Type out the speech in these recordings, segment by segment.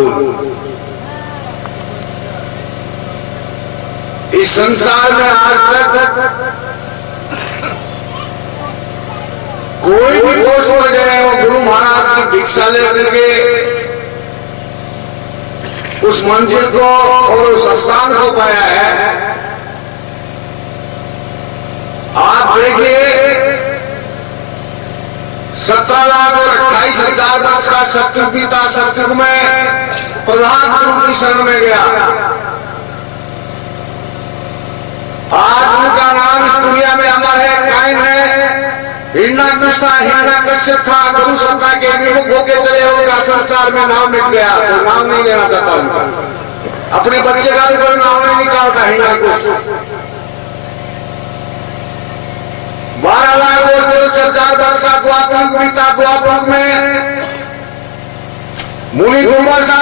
कबूल। इस संसार में आज तक कोई भी कोष हो गए वो गुरु महाराज की दीक्षा लेकर के उस मंजिल को और उस स्थान को पाया है। आप देखिए 17,28,000 वर्ष का सतयुग बीता। सतयुग में प्रधान गुरु की शरण में गया। आज उनका नाम इस दुनिया में अमर है, कायम है। हिरण्यकश्यप था, हिरण्यकश्यप था, गुरु सत्ता के विमुख होकर चले, उनका संसार में नाम मिट गया। तो नाम नहीं लेना चाहता उनका, अपने बच्चे का भी कोई नाम नहीं निकालता। हिरण्यकश्यप 12,40,000 वर्ष का द्वापर युग बीता। द्वापर युग में मुनि दुर्वासा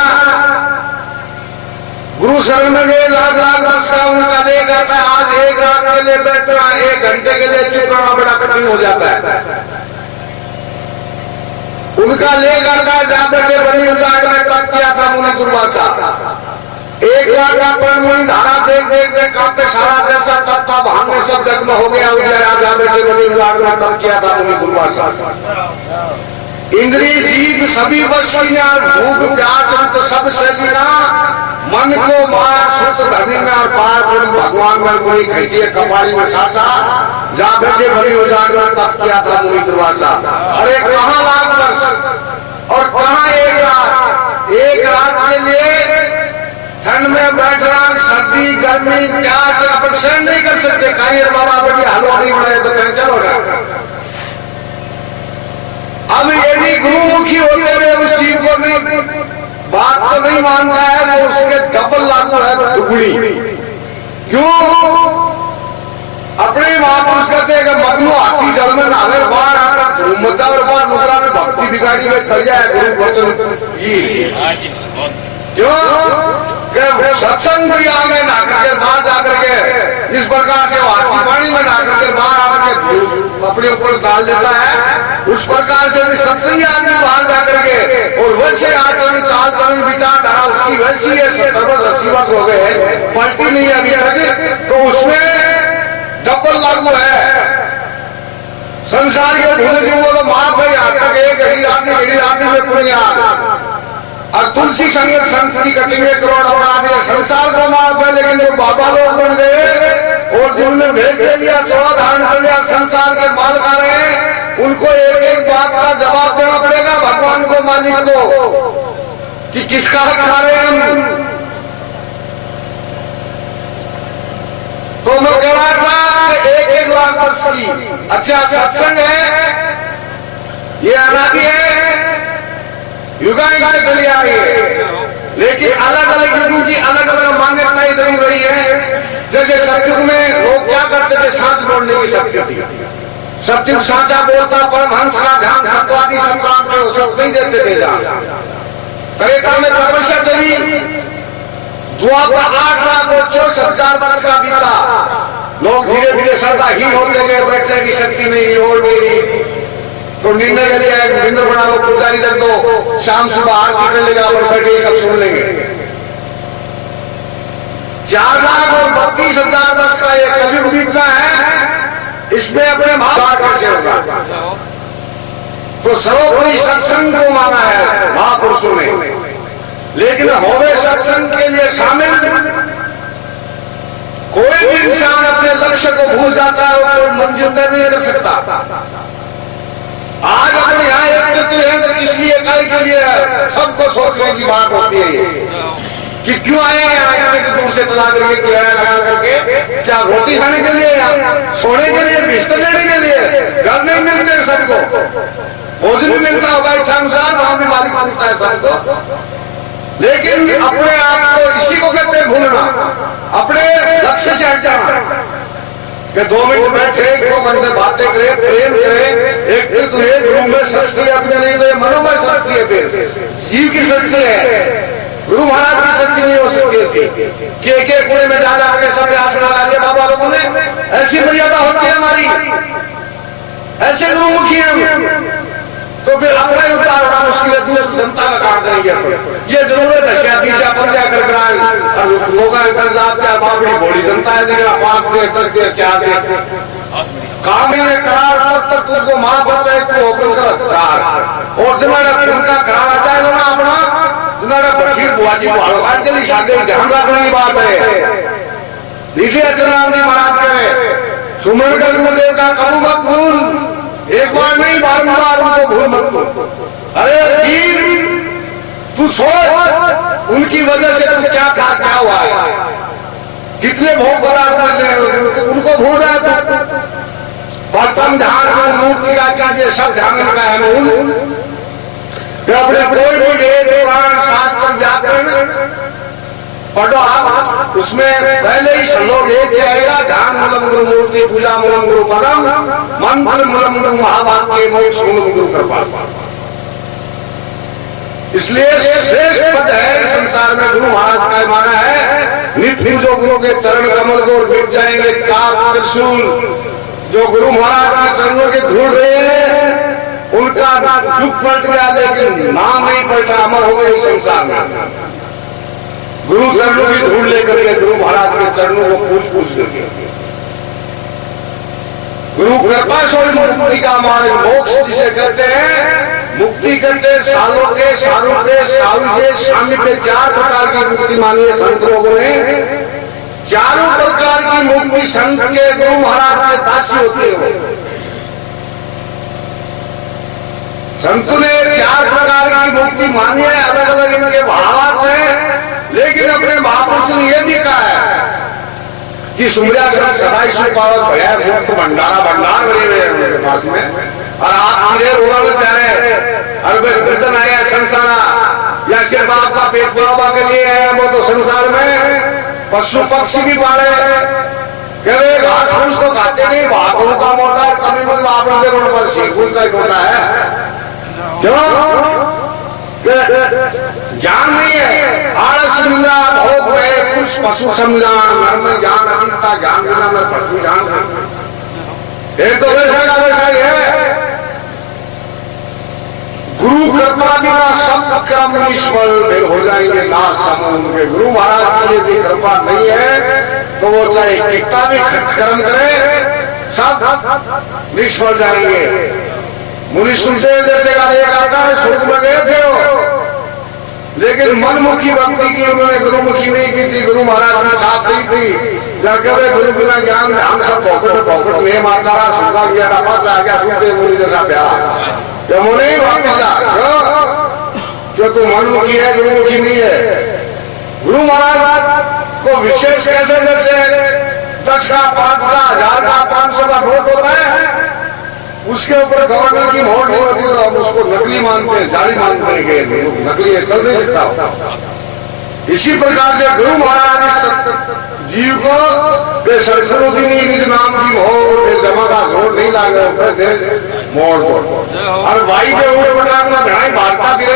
गुरु शरण में गए। लाख वर्ष का उनका ले जाता है। आज एक रात के लिए बैठना, 1 घंटे के लिए चुप रहना बड़ा कठिन हो जाता है। उनका ले जाता है जहां बैठे बनी उजाड़ में तप किया था मुनि दुर्वासा। 1 लाख का परमुनि धारा देख देख देख कांपे सारा जैसा तप था। भान में सब जग में हो गया उजाड़ा। जहां बैठे बनी उजाड़ में तप किया था मुनि दुर्वासा। इंद्रिय जीत सभी वश की, भूख प्यास सब सलीना, मन को मार सुत धनी में और पार ब्रह्म भगवान में कोई खींचिए कपाली में सासा। जहां बैठे बड़ी उजागर तप किया था मुनि दुर्वासा। अरे कहाँ लाख वर्ष और कहाँ 1 रात। 1 रात के लिए ठंड में बैठना, सर्दी गर्मी प्यास अपन सहन नहीं कर सकते। कहीं बाबा बड़ी हलवा नहीं बनाए तो कहीं चलोगा। अब यदि गुरुमुखी होते हुए उस जीव को नहीं बात तो नहीं मानता है, वो उसके डबल लागू है, दुगुनी। क्यों? अपने महापुरुष कहते हैं कि मगनो हाथी जल में नागर बार आकर धूम मचा और बार नुकरा में भक्ति बिगाड़ी में कर जाए गुरु वचन की। क्यों? सत्संग भी आगे ना करके बाहर जाकर के जिस प्रकार से हाथी पानी में ना करके बाहर आकर के अपने ऊपर डाल देता है, उस प्रकार से भी सत्संगी आदमी बाहर जाकर के और वैसे आचरण चाल चरण विचार धारा उसकी वैसी है। 70 वर्ष 80 वर्ष हो गए, पलटी नहीं अभी तक, तो उसमें डबल लागू है। संसार के भूल जीवों को माफ है। यहाँ तक एक गरीब आदमी में पूरे और तुलसी संगत संत की कटिंगे करोड़ अपराध है। संसार को माफ है, लेकिन जो बाबा लोग बन गए और जिन्होंने भेद दे लिया, चौड़ा धारण कर लिया, संसार के माल खा रहे हैं, उनको एक एक बात का जवाब देना पड़ेगा भगवान को, मालिक को, कि किसका हक खा रहे हैं हम। तो मैं कह रहा था 1-1 लाख वर्ष की अच्छा सत्संग है, ये अनादि है, युगांत से चली आ रही है। लेकिन अलग अलग युगों की अलग अलग मान्यताएं जरूर रही है। जैसे सतयुग में लोग क्या करते थे, सांस बोलने की शक्ति थी। सतयुग सांचा बोलता, परमहंस का ध्यान सत्वादी संक्रांत में वो सब नहीं देते थे। त्रेता में तपस्या चली। द्वापर 8,64,000 वर्ष का बीता। लोग धीरे धीरे श्रद्धाहीन होते गए, बैठने की शक्ति नहीं और नहीं। तो निर्णय ले लिया इंद्र बना लो, पुजारी रख दो, शाम सुबह आरती कर लेगा, अपन बैठे सब सुन लेंगे। 4,32,000 वर्ष का एक कलयुग बीतना है, इसमें अपने महाभारत कैसे होगा। तो सर्वोपरि सत्संग को माना है महापुरुषों ने, लेकिन होवे सत्संग के लिए शामिल कोई भी इंसान अपने लक्ष्य को भूल जाता है, कोई मंजिल तय नहीं कर सकता। आज अपने यहाँ एकत्रित हैं तो किस लिए, काय के लिए, सबको सोचने की बात होती है कि क्यों आए हैं इतने दूर से चला करके, किराया लगा करके, क्या रोटी खाने के लिए या सोने के लिए, बिस्तर लेने के लिए। घर नहीं मिलते सबको, भोजन भी मिलता होगा इच्छा अनुसार, वहां भी मालिक मिलता है सबको। लेकिन अपने आप को, इसी को कहते हैं भूलना, अपने लक्ष्य से हट जाना। कि 2 मिनट बैठे, 2 घंटे बातें करे, प्रेम करे, एक तीर्थ है, गुरु में सृष्टि अपने नहीं दे, मनोमय सृष्टि है, फिर जीव की सृष्टि है। गुरु महाराज की सृष्टि नहीं हो सकती ऐसी कि एक कुएं में जा जाकर सब आसन लगा लिया बाबा लोगों ने। ऐसी मर्यादा होती है हमारी, ऐसे गुरुमुखी हम। तो फिर अपना ही उतार होना मुश्किल है, दूसरी जनता का काम करेंगे। ये जरूरत है शादी से अपन क्या कर बापड़ी बड़ी जनता है जी 5 देर 10 देर 4 देर काम ही है करार, तब तक तुझको माँ बचाए तू ओपन कर हजार और जनाड़ा उनका करार आ जाएगा ना अपना जनाड़ा बशीर बुआजी को हलवान चली शादी ध्यान रखने की बात है। लीजिए अचनाम जी महाराज कहे सुमन कर गुरुदेव का कबू मत भूल, एक बार नहीं बारंबार उनको भूल मत भूल। अरे जीव तू सोच उनकी वजह से तुम क्या था क्या हुआ है, कितने भोग बराबर उनको भूल रहा है तू। प्रथम ध्यान मूर्ति का कीजिए, सब ध्यान का है अपने कोई भी वेद पुराण शास्त्र व्याकरण पढ़ो आप, उसमें पहले ही श्लोक एक आएगा ध्यान मूलम गुरु मूर्ति पूजा मूलम गुरु परम मंत्र मूलम गुरु महावाक्य मोक्ष मूलम गुरु कृपा। इसलिए श्रेष्ठ पद है संसार में गुरु महाराज का माना है। नित्य जो गुरु के चरण कमल को मिट जाएंगे काक त्रिशूल, जो गुरु महाराज के चरणों के धूल रहे हैं उनका युग पलट गया लेकिन नाम नहीं पलटा, अमर हो गए संसार में। गुरु चरणों की धूल लेकर के गुरु महाराज के चरणों को पूछ करके गुरु कृपा से मुक्ति का मार्ग मोक्ष जिसे कहते हैं, मुक्ति करते सालों के साउजे साम्य पे 4 प्रकार की मुक्ति मानी है संत लोगों ने। चारों प्रकार की मुक्ति संत के गुरु महाराज के दासी होते हो। संत ने 4 प्रकार की मुक्ति मानी है, अलग अलग इनके भावार्थ है, लेकिन अपने महापुरुष ने यह भी कहा है कि सुमरिया सब सदाई सुपावत भया मुक्त भंडारा भंडार बने हुए हैं उनके पास में। और आप मुझे रोल जा रहे अरे कीर्तन आया संसारा या सिर्फ आपका पेट पावा के लिए है, वो तो संसार में पशु पक्षी भी पाले घास फूस तो खाते नहीं, भागों का मोटा कभी मतलब आपने देखो पर सीखूस का मोटा है क्यों ज्ञान नहीं है। आलस मिला भोग में कुछ पशु समझा नर में ज्ञान अतीता ज्ञान मिला मैं पशु ज्ञान एक तो वैसा का वैसा ही है। गुरु कृपा बिना सब कर्म निष्फल फिर हो जाएंगे नाश समूह। गुरु महाराज की यदि कृपा नहीं है तो वो चाहे कितना भी कर्म करे सब निष्फल जाएंगे। मुनि सुखदेव जैसे का एक आता है स्वर्ग में गए थे वो, लेकिन मनमुखी भक्ति की उन्होंने गुरुमुखी नहीं की थी, गुरु महाराज ने साथ नहीं थी। जाकर गुरु बिना ज्ञान ध्यान सब पॉकेट में माचारा सुखा गया वापस आ गया सुखदेव मुनि जैसा प्यार क्या मुनि वापस आ क्यों तू मनमुखी है गुरुमुखी नहीं है। गुरु महाराज को विशेष कैसे जैसे 10 का 5 का 1000 का 500 का नोट होता है उसके ऊपर गवर्नर की मोहर नहीं होती तो हम उसको नकली मानते हैं, जाली मानते हैं, नकली है चल नहीं सकता। इसी प्रकार से गुरु महाराज जीव को सरस्वती निज नाम की मोहर जमा का जोर नहीं लागे मोड़ और भाई के ऊपर बना भागता फिर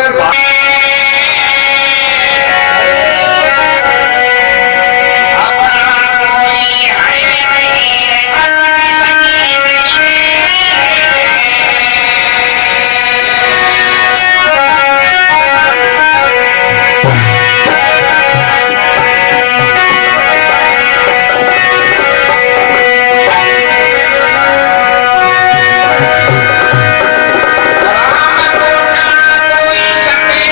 Sakti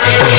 Thank you.